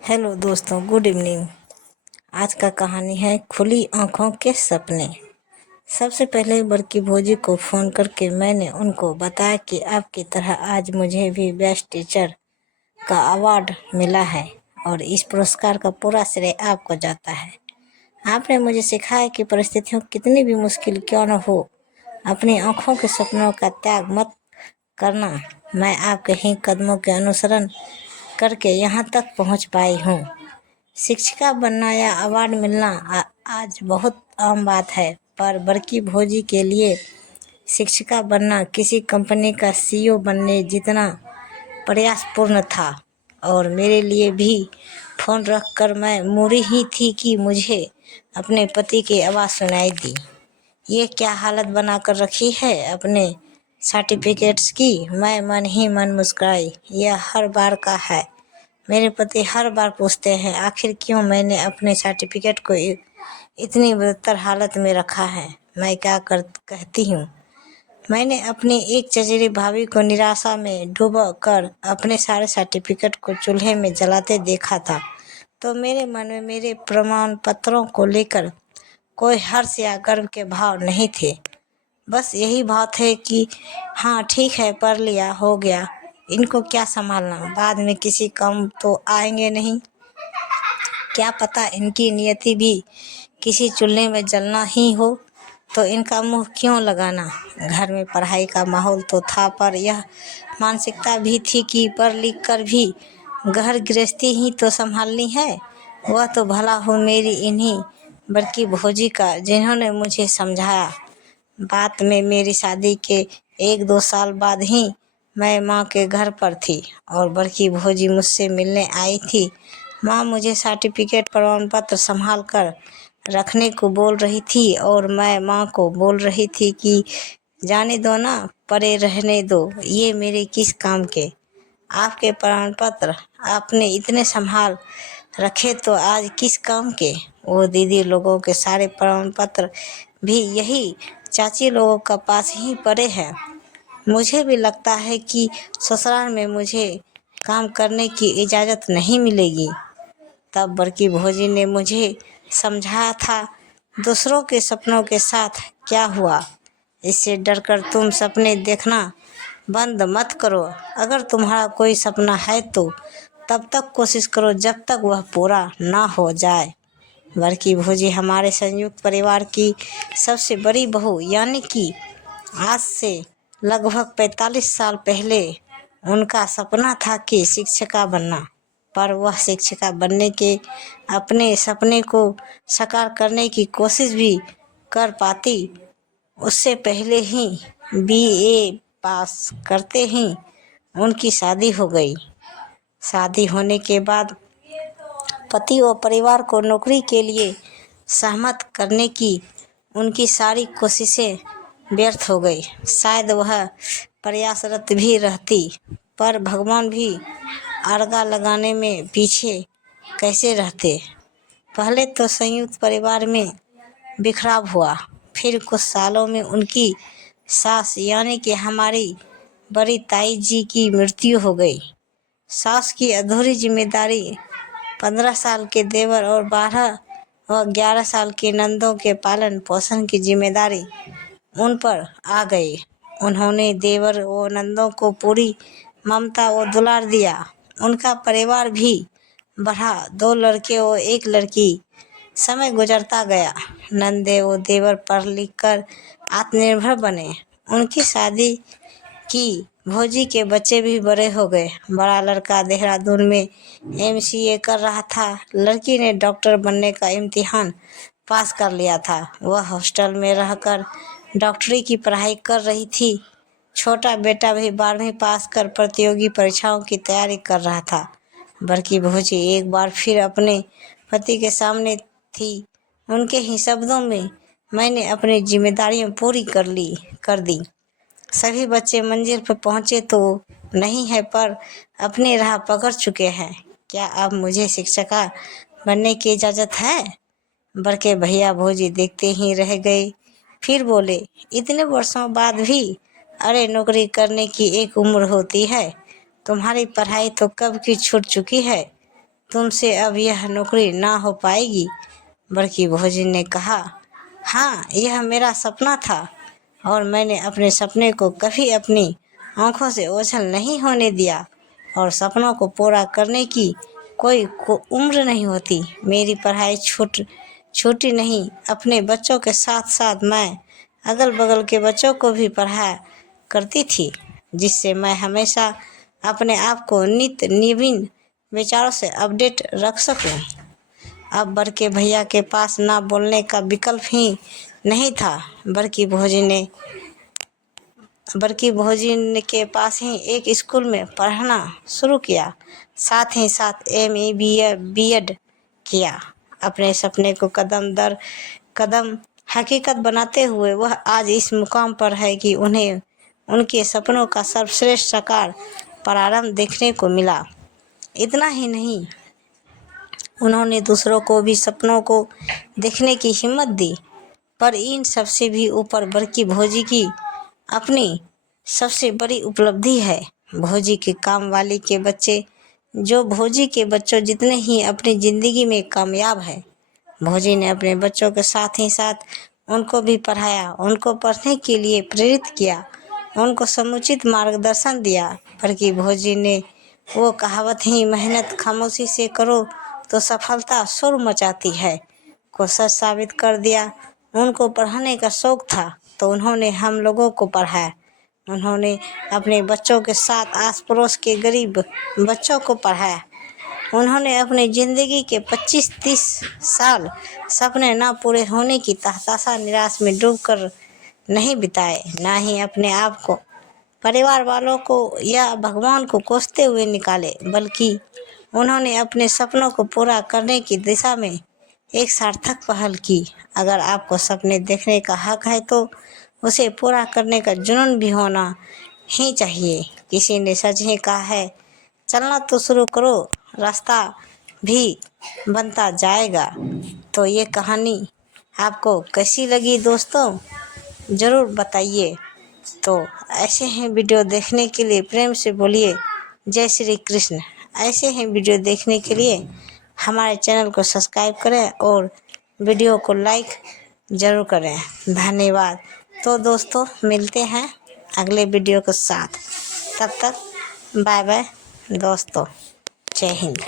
Hello दोस्तों, good evening. आज का कहानी है खुली आंखों के सपने। सबसे पहले बड़की भौजी को फ़ोन करके मैंने उनको बताया कि आपकी तरह आज मुझे भी बेस्ट टीचर का अवार्ड मिला है और इस पुरस्कार का पूरा श्रेय आपको जाता है। आपने मुझे सिखाया कि परिस्थितियों कितनी भी मुश्किल क्यों न हो, अपनी आंखों के सपनों का त्याग मत करना। मैं आपके ही कदमों के अनुसरण करके यहाँ तक पहुँच पाई हूँ। शिक्षिका बनना या अवार्ड मिलना आज बहुत आम बात है, पर बड़की भौजी के लिए शिक्षिका बनना किसी कंपनी का सीईओ बनने जितना प्रयासपूर्ण था। और मेरे लिए भी फ़ोन रखकर मैं मुड़ी ही थी कि मुझे अपने पति की आवाज़ सुनाई दी। ये क्या हालत बनाकर रखी है अपने सर्टिफिकेट्स की। मैं मन ही मन मुस्कुराई। यह हर बार का है। मेरे पति हर बार पूछते हैं आखिर क्यों मैंने अपने सर्टिफिकेट को इतनी बदतर हालत में रखा है। मैं क्या कहती हूँ। मैंने अपनी एक चचेरी भाभी को निराशा में डूब कर अपने सारे सर्टिफिकेट को चूल्हे में जलाते देखा था, तो मेरे मन में मेरे प्रमाण पत्रों को लेकर कोई हर्ष या गर्व के भाव नहीं थे। बस यही भाव थे कि हाँ ठीक है, पढ़ लिया, हो गया, इनको क्या संभालना, बाद में किसी काम तो आएंगे नहीं। क्या पता इनकी नियति भी किसी चूल्हे में जलना ही हो, तो इनका मुंह क्यों लगाना। घर में पढ़ाई का माहौल तो था, पर यह मानसिकता भी थी कि पढ़ लिख कर भी घर गृहस्थी ही तो संभालनी है। वह तो भला हो मेरी इन्हीं बड़की भौजी का, जिन्होंने मुझे समझाया। बात में मेरी शादी के 1-2 साल बाद ही मैं माँ के घर पर थी और बड़की भौजी मुझसे मिलने आई थी। माँ मुझे सर्टिफिकेट प्रमाण पत्र संभाल कर रखने को बोल रही थी और मैं माँ को बोल रही थी कि जाने दो ना, पड़े रहने दो, ये मेरे किस काम के। आपके प्रमाण पत्र आपने इतने संभाल रखे तो आज किस काम के। वो दीदी लोगों के सारे प्रमाण पत्र भी यही चाची लोगों का पास ही पड़े हैं। मुझे भी लगता है कि ससुराल में मुझे काम करने की इजाज़त नहीं मिलेगी। तब बड़की भौजी ने मुझे समझाया था, दूसरों के सपनों के साथ क्या हुआ, इससे डरकर तुम सपने देखना बंद मत करो। अगर तुम्हारा कोई सपना है तो तब तक कोशिश करो जब तक वह पूरा ना हो जाए। बड़की भौजी हमारे संयुक्त परिवार की सबसे बड़ी बहू, यानी कि आज से लगभग 45 साल पहले उनका सपना था कि शिक्षिका बनना, पर वह शिक्षिका बनने के अपने सपने को साकार करने की कोशिश भी कर पाती उससे पहले ही बीए पास करते ही उनकी शादी हो गई। शादी होने के बाद पति और परिवार को नौकरी के लिए सहमत करने की उनकी सारी कोशिशें व्यर्थ हो गई। शायद वह प्रयासरत भी रहती, पर भगवान भी अर्घा लगाने में पीछे कैसे रहते। पहले तो संयुक्त परिवार में बिखराव हुआ, फिर कुछ सालों में उनकी सास यानी कि हमारी बड़ी ताई जी की मृत्यु हो गई। सास की अधूरी जिम्मेदारी 15 साल के देवर और 12 व 11 साल के नंदों के पालन पोषण की जिम्मेदारी उन पर आ गई। उन्होंने देवर व नंदों को पूरी ममता व दुलार दिया। उनका परिवार भी बढ़ा, 2 लड़के व 1 लड़की। समय गुजरता गया, नंदे व देवर पढ़ लिख कर आत्मनिर्भर बने। उनकी शादी की, भौजी के बच्चे भी बड़े हो गए। बड़ा लड़का देहरादून में एमसीए कर रहा था, लड़की ने डॉक्टर बनने का इम्तिहान पास कर लिया था। वह हॉस्टल में रहकर डॉक्टरी की पढ़ाई कर रही थी। छोटा बेटा भी 12वीं पास कर प्रतियोगी परीक्षाओं की तैयारी कर रहा था। बड़की भौजी एक बार फिर अपने पति के सामने थी। उनके ही शब्दों में, मैंने अपनी जिम्मेदारियां पूरी कर दी। सभी बच्चे मंजिल पर पहुँचे तो नहीं है, पर अपनी राह पकड़ चुके हैं। क्या अब मुझे शिक्षिका बनने की इजाज़त है। बड़के भैया भौजी देखते ही रह गए, फिर बोले, इतने वर्षों बाद भी। अरे नौकरी करने की एक उम्र होती है, तुम्हारी पढ़ाई तो कब की छूट चुकी है। तुमसे अब यह नौकरी ना हो पाएगी। बड़की भौजी ने कहा, हाँ, यह मेरा सपना था और मैंने अपने सपने को कभी अपनी आंखों से ओझल नहीं होने दिया। और सपनों को पूरा करने की कोई उम्र नहीं होती। मेरी पढ़ाई छोटी नहीं, अपने बच्चों के साथ साथ मैं अगल बगल के बच्चों को भी पढ़ाया करती थी, जिससे मैं हमेशा अपने आप को नित्य नवीन विचारों से अपडेट रख सकूं। अब बड़के भैया के पास ना बोलने का विकल्प ही नहीं था। बड़की भौजी के पास ही एक स्कूल में पढ़ना शुरू किया, साथ ही साथ MA BEd किया। अपने सपने को कदम दर कदम हकीकत बनाते हुए वह आज इस मुकाम पर है कि उन्हें उनके सपनों का सर्वश्रेष्ठ साकार प्रारंभ देखने को मिला। इतना ही नहीं, उन्होंने दूसरों को भी सपनों को देखने की हिम्मत दी। पर इन सबसे भी ऊपर बड़की भौजी की अपनी सबसे बड़ी उपलब्धि है भौजी के काम वाली के बच्चे, जो भौजी के बच्चों जितने ही अपनी ज़िंदगी में कामयाब है। भौजी ने अपने बच्चों के साथ ही साथ उनको भी पढ़ाया, उनको पढ़ने के लिए प्रेरित किया, उनको समुचित मार्गदर्शन दिया। बड़की भौजी ने वो कहावत ही मेहनत खामोशी से करो तो सफलता शोर मचाती है को सच साबित कर दिया। उनको पढ़ाने का शौक़ था तो उन्होंने हम लोगों को पढ़ाया। उन्होंने अपने बच्चों के साथ आस पड़ोस के गरीब बच्चों को पढ़ाया। उन्होंने अपनी ज़िंदगी के 25-30 साल सपने ना पूरे होने की हताशा निराश में डूबकर नहीं बिताए, ना ही अपने आप को, परिवार वालों को या भगवान को कोसते हुए निकाले, बल्कि उन्होंने अपने सपनों को पूरा करने की दिशा में एक सार्थक पहल की। अगर आपको सपने देखने का हक है तो उसे पूरा करने का जुनून भी होना ही चाहिए। किसी ने सच ही कहा है, चलना तो शुरू करो, रास्ता भी बनता जाएगा। तो ये कहानी आपको कैसी लगी दोस्तों, ज़रूर बताइए। तो ऐसे ही वीडियो देखने के लिए प्रेम से बोलिए जय श्री कृष्ण। ऐसे ही वीडियो देखने के लिए हमारे चैनल को सब्सक्राइब करें और वीडियो को लाइक ज़रूर करें। धन्यवाद। तो दोस्तों, मिलते हैं अगले वीडियो के साथ। तब तक बाय बाय दोस्तों। जय हिंद।